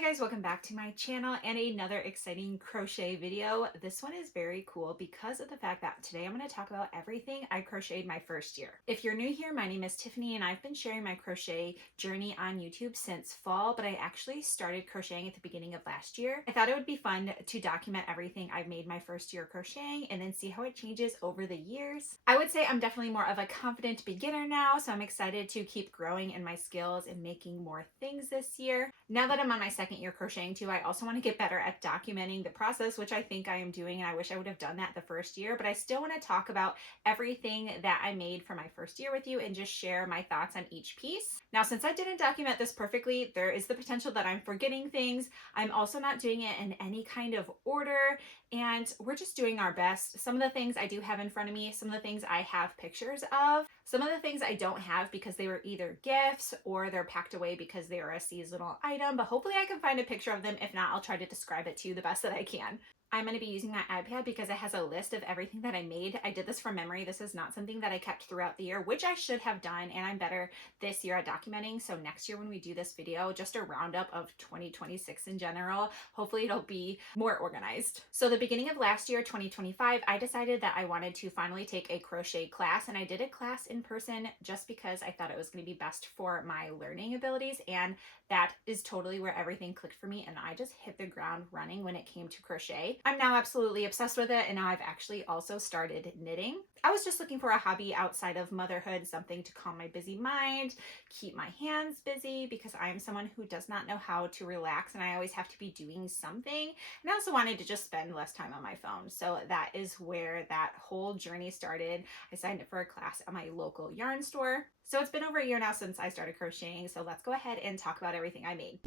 Hi guys, welcome back to my channel and another exciting crochet video. This one is very cool because of the fact that today I'm going to talk about everything I crocheted my first year. If you're new here, my name is Tiffany and I've been sharing my crochet journey on YouTube since fall, but I actually started crocheting at the beginning of last year. I thought it would be fun to document everything I've made my first year crocheting and then see how it changes over the years. I would say I'm definitely more of a confident beginner now, so I'm excited to keep growing in my skills and making more things this year. Now that I'm on my second year crocheting too, I also want to get better at documenting the process, which I think I am doing, and I wish I would have done that the first year, but I still want to talk about everything that I made for my first year with you and just share my thoughts on each piece. Now, since I didn't document this perfectly, there is the potential that I'm forgetting things. I'm also not doing it in any kind of order, and we're just doing our best. Some of the things I do have in front of me, some of the things I have pictures of, some of the things I don't have because they were either gifts or they're packed away because they are a seasonal item, but hopefully I can find a picture of them. If not, I'll try to describe it to you the best that I can. I'm going to be using my iPad because it has a list of everything that I made. I did this from memory. This is not something that I kept throughout the year, which I should have done, and I'm better this year at documenting. So next year when we do this video, just a roundup of 2026 in general, hopefully it'll be more organized. So the beginning of last year, 2025, I decided that I wanted to finally take a crochet class, and I did a class in person just because I thought it was going to be best for my learning abilities, and that is totally where everything clicked for me, and I just hit the ground running when it came to crochet. I'm now absolutely obsessed with it, and now I've actually also started knitting. I was just looking for a hobby outside of motherhood, something to calm my busy mind, keep my hands busy, because I am someone who does not know how to relax and I always have to be doing something. And I also wanted to just spend less time on my phone. So that is where that whole journey started. I signed up for a class at my local yarn store. So it's been over a year now since I started crocheting. So let's go ahead and talk about everything I made.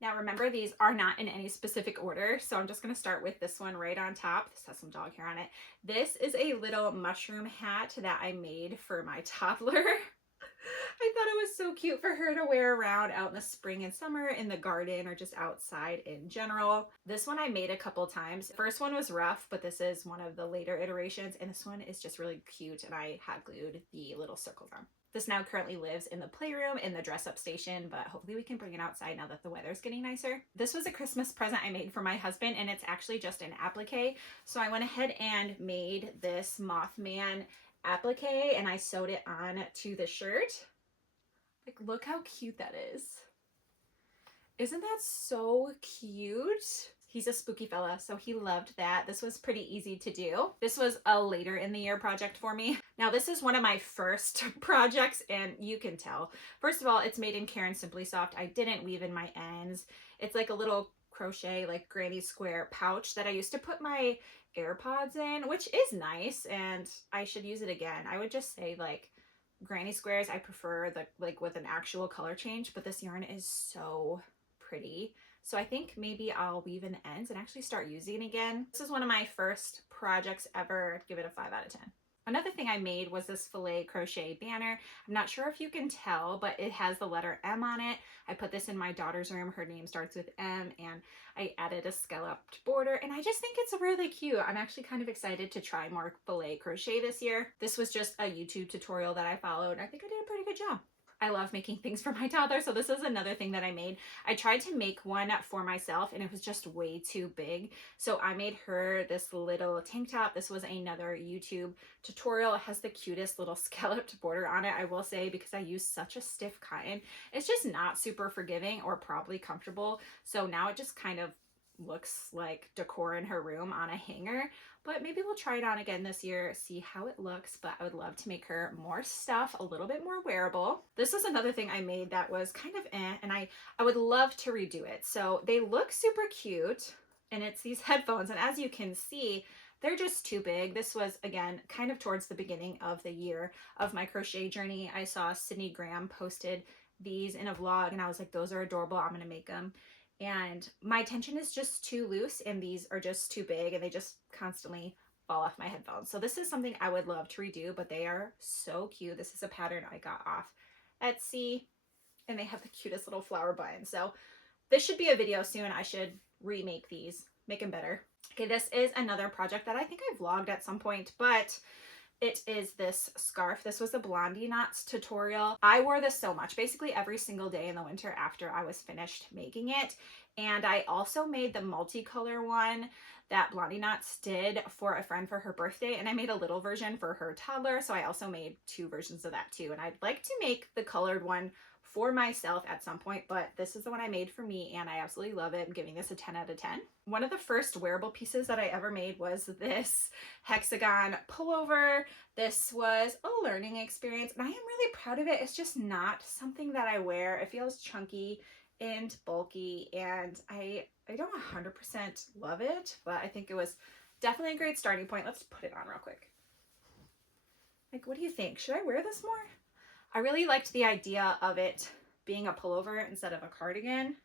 Now remember, these are not in any specific order, so I'm just going to start with this one right on top. This has some dog hair on it. This is a little mushroom hat that I made for my toddler. I thought it was so cute for her to wear around out in the spring and summer in the garden or just outside in general. This one I made a couple times. First one was rough, but this is one of the later iterations, and this one is just really cute, and I hot glued the little circles on. This now currently lives in the playroom in the dress up station, but hopefully we can bring it outside now that the weather's getting nicer. This was a Christmas present I made for my husband, and it's actually just an applique. So I went ahead and made this Mothman applique, and I sewed it on to the shirt. Like, look how cute that is. Isn't that so cute? He's a spooky fella, so he loved that. This was pretty easy to do. This was a later in the year project for me. Now, this is one of my first projects, and you can tell. First of all, it's made in Caron Simply Soft. I didn't weave in my ends. It's like a little crochet, like granny square pouch that I used to put my AirPods in, which is nice, and I should use it again. I would just say, like, granny squares, I prefer the like with an actual color change, but this yarn is so pretty. So I think maybe I'll weave in the ends and actually start using it again. This is one of my first projects ever. I'd give it a 5 out of 10. Another thing I made was this filet crochet banner. I'm not sure if you can tell, but it has the letter M on it. I put this in my daughter's room. Her name starts with M, and I added a scalloped border, and I just think it's really cute. I'm actually kind of excited to try more filet crochet this year. This was just a YouTube tutorial that I followed, and I think I did a pretty good job. I love making things for my toddler, so this is another thing that I made. I tried to make one for myself, and it was just way too big. So I made her this little tank top. This was another YouTube tutorial. It has the cutest little scalloped border on it, I will say, because I use such a stiff cotton. It's just not super forgiving or probably comfortable. So now it just kind of looks like decor in her room on a hanger, but maybe we'll try it on again this year, see how it looks. But I would love to make her more stuff, a little bit more wearable. This is another thing I made that was kind of and I would love to redo it. So they look super cute, and it's these headphones, and as you can see, they're just too big. This was, again, kind of towards the beginning of the year of my crochet journey. I saw Sydney Graham posted these in a vlog, and I was like, those are adorable, I'm gonna make them. And my tension is just too loose, and these are just too big, and they just constantly fall off my headphones. So this is something I would love to redo, but they are so cute. This is a pattern I got off Etsy, and they have the cutest little flower buttons. So this should be a video soon. I should remake these, make them better. Okay, this is another project that I think I vlogged at some point, but it is this scarf. This was the Blondie Knots tutorial. I wore this so much, basically every single day in the winter after I was finished making it. And I also made the multicolor one that Blondie Knots did for a friend for her birthday, and I made a little version for her toddler, so I also made two versions of that too. And I'd like to make the colored one for myself at some point, but this is the one I made for me and I absolutely love it. I'm giving this a 10 out of 10. One of the first wearable pieces that I ever made was this hexagon pullover. This was a learning experience and I am really proud of it. It's just not something that I wear. It feels chunky and bulky and I don't 100% love it, but I think it was definitely a great starting point. Let's put it on real quick. Like, what do you think? Should I wear this more? I really liked the idea of it being a pullover instead of a cardigan.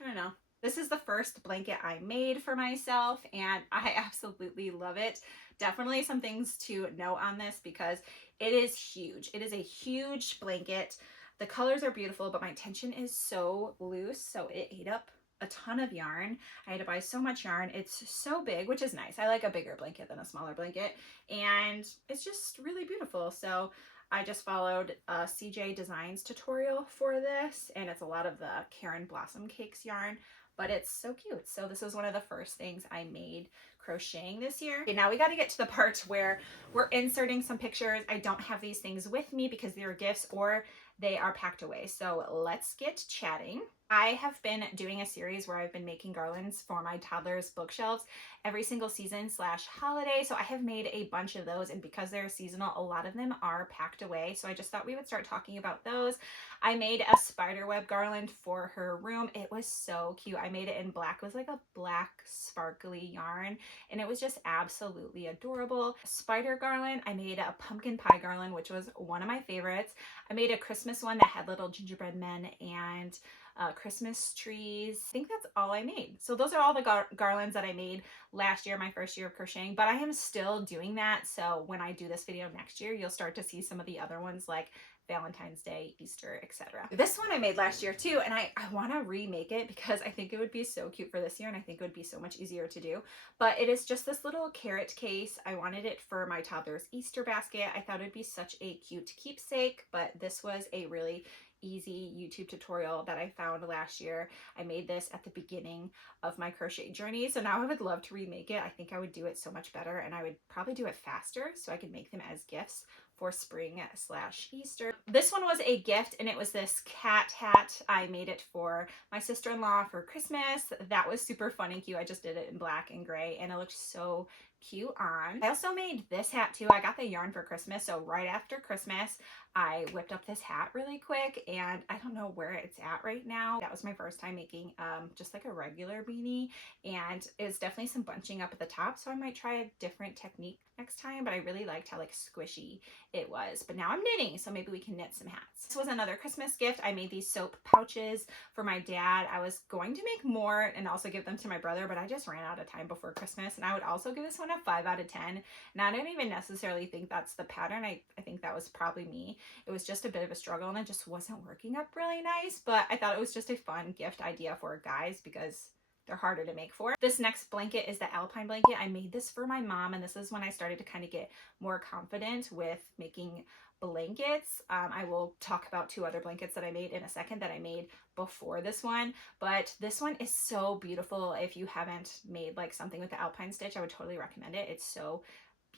I don't know. This is the first blanket I made for myself and I absolutely love it. Definitely some things to note on this because it is huge. It is a huge blanket. The colors are beautiful, but my tension is so loose, so it ate up a ton of yarn. I had to buy so much yarn. It's so big, which is nice. I like a bigger blanket than a smaller blanket, and it's just really beautiful. So I just followed a CJ Designs tutorial for this, and it's a lot of the Karen Blossom Cakes yarn, but it's so cute. So this was one of the first things I made crocheting this year. Okay, now we got to get to the part where we're inserting some pictures. I don't have these things with me because they are gifts or they are packed away. So let's get chatting. I have been doing a series where I've been making garlands for my toddler's bookshelves every single season / holiday. So I have made a bunch of those, and because they're seasonal, a lot of them are packed away. So I just thought we would start talking about those. I made a spiderweb garland for her room. It was so cute. I made it in black. It was like a black sparkly yarn and it was just absolutely adorable. Spider garland, I made a pumpkin pie garland, which was one of my favorites. I made a Christmas one that had little gingerbread men and Christmas trees. I think that's all I made. So those are all the garlands that I made last year, my first year of crocheting, but I am still doing that. So when I do this video next year, you'll start to see some of the other ones like Valentine's Day, Easter, etc. This one I made last year too, and I want to remake it because I think it would be so cute for this year and I think it would be so much easier to do. But it is just this little carrot case. I wanted it for my toddler's Easter basket. I thought it'd be such a cute keepsake, but this was a really easy YouTube tutorial that I found last year. I made this at the beginning of my crochet journey, so now I would love to remake it. I think I would do it so much better and I would probably do it faster so I could make them as gifts for spring / Easter. This one was a gift and it was this cat hat. I made it for my sister-in-law for Christmas. That was super fun and cute. I just did it in black and gray and it looked so cute on. I also made this hat too. I got the yarn for Christmas, so right after Christmas I whipped up this hat really quick and I don't know where it's at right now. That was my first time making just like a regular beanie, and it's definitely some bunching up at the top, so I might try a different technique next time, but I really liked how like squishy it was. But now I'm knitting, so maybe we can knit some hats. This was another Christmas gift. I made these soap pouches for my dad. I was going to make more and also give them to my brother, but I just ran out of time before Christmas, and I would also give this one a 5 out of 10. And I don't even necessarily think that's the pattern. I think that was probably me. It was just a bit of a struggle and it just wasn't working up really nice, but I thought it was just a fun gift idea for guys because they're harder to make for. This next blanket is the Alpine blanket. I made this for my mom, and this is when I started to kind of get more confident with making blankets. I will talk about 2 other blankets that I made in a second that I made before this one, but this one is so beautiful. If you haven't made like something with the Alpine stitch, I would totally recommend it. It's so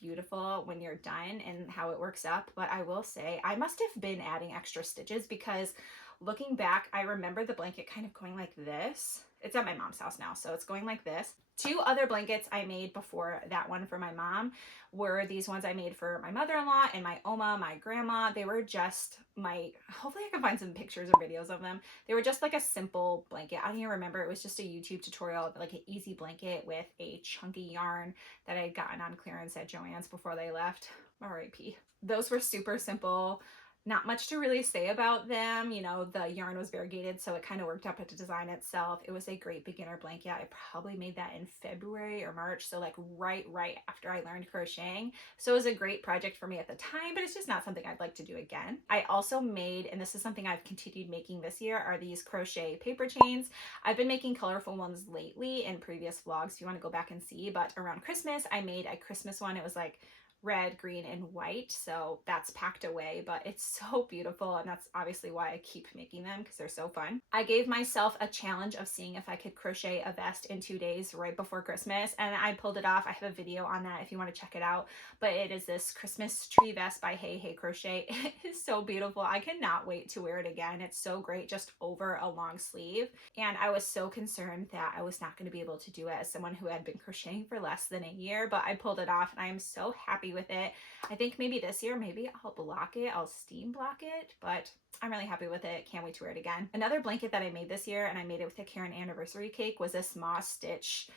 beautiful when you're done and how it works up. But I will say I must have been adding extra stitches because looking back, I remember the blanket kind of going like this. It's at my mom's house now, so it's going like this. 2 other blankets I made before that one for my mom were these ones I made for my mother-in-law and my Oma, my grandma. They were just hopefully I can find some pictures or videos of them. They were just like a simple blanket. I don't even remember. It was just a YouTube tutorial, like an easy blanket with a chunky yarn that I had gotten on clearance at Joann's before they left. R.I.P. Those were super simple. Not much to really say about them. You know, the yarn was variegated, so it kind of worked up at the design itself. It was a great beginner blanket. I probably made that in February or March, so like right after I learned crocheting. So it was a great project for me at the time, but it's just not something I'd like to do again. I also made, and this is something I've continued making this year, are these crochet paper chains. I've been making colorful ones lately in previous vlogs if you want to go back and see, but around Christmas, I made a Christmas one. It was like red, green, and white. So that's packed away, but it's so beautiful. And that's obviously why I keep making them, because they're so fun. I gave myself a challenge of seeing if I could crochet a vest in 2 days right before Christmas, and I pulled it off. I have a video on that if you want to check it out, but it is this Christmas tree vest by Hey Hey Crochet. It is so beautiful. I cannot wait to wear it again. It's so great just over a long sleeve. And I was so concerned that I was not going to be able to do it as someone who had been crocheting for less than a year, but I pulled it off and I am so happy with it. I think maybe this year, maybe I'll block it. I'll steam block it, but I'm really happy with it. Can't wait to wear it again. Another blanket that I made this year, and I made it with a Karen anniversary cake, was this moss stitch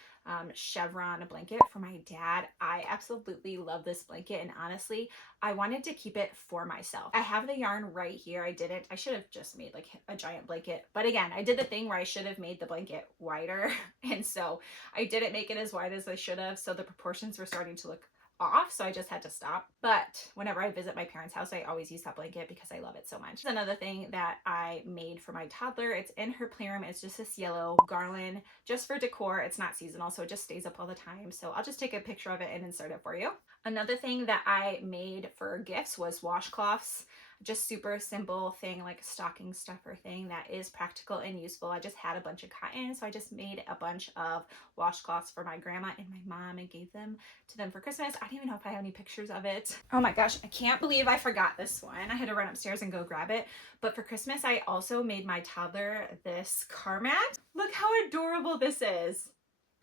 chevron blanket for my dad. I absolutely love this blanket, and honestly, I wanted to keep it for myself. I have the yarn right here. I should have just made like a giant blanket, but again, I did the thing where I should have made the blanket wider, and so I didn't make it as wide as I should have, so the proportions were starting to look off, so I just had to stop. But whenever I visit my parents' house, I always use that blanket because I love it so much. Another thing that I made for my toddler, it's in her playroom. It's just this yellow garland just for decor. It's not seasonal, so it just stays up all the time. So I'll just take a picture of it and insert it for you. Another thing that I made for gifts was washcloths. Just super simple thing, like a stocking stuffer thing that is practical and useful. I just had a bunch of cotton, so I just made a bunch of washcloths for my grandma and my mom and gave them to them for Christmas. I don't even know if I have any pictures of it. Oh my gosh, I can't believe I forgot this one. I had to run upstairs and go grab it. But for Christmas, I also made my toddler this car mat. Look how adorable this is.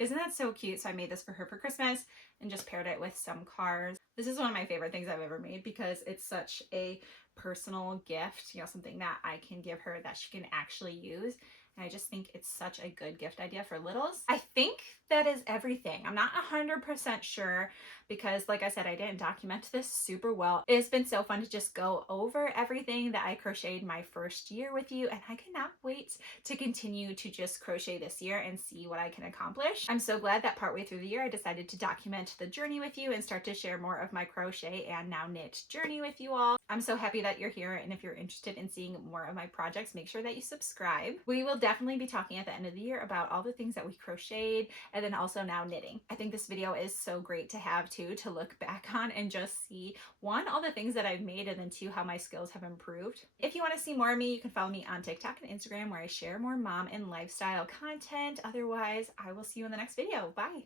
Isn't that so cute? So I made this for her for Christmas and just paired it with some cars. This is one of my favorite things I've ever made because it's such a personal gift, something that I can give her that she can actually use. And I just think it's such a good gift idea for littles. I think that is everything. I'm not 100% sure because, like I said, I didn't document this super well. It's been so fun to just go over everything that I crocheted my first year with you, and I cannot wait to continue to just crochet this year and see what I can accomplish. I'm so glad that partway through the year I decided to document the journey with you and start to share more of my crochet and now knit journey with you all. I'm so happy that you're here, and if you're interested in seeing more of my projects, make sure that you subscribe. We will definitely be talking at the end of the year about all the things that we crocheted and then also now knitting. I think this video is so great to have too, to look back on and just see, one, all the things that I've made, and then two, how my skills have improved. If you want to see more of me, you can follow me on TikTok and Instagram where I share more mom and lifestyle content. Otherwise, I will see you in the next video. Bye.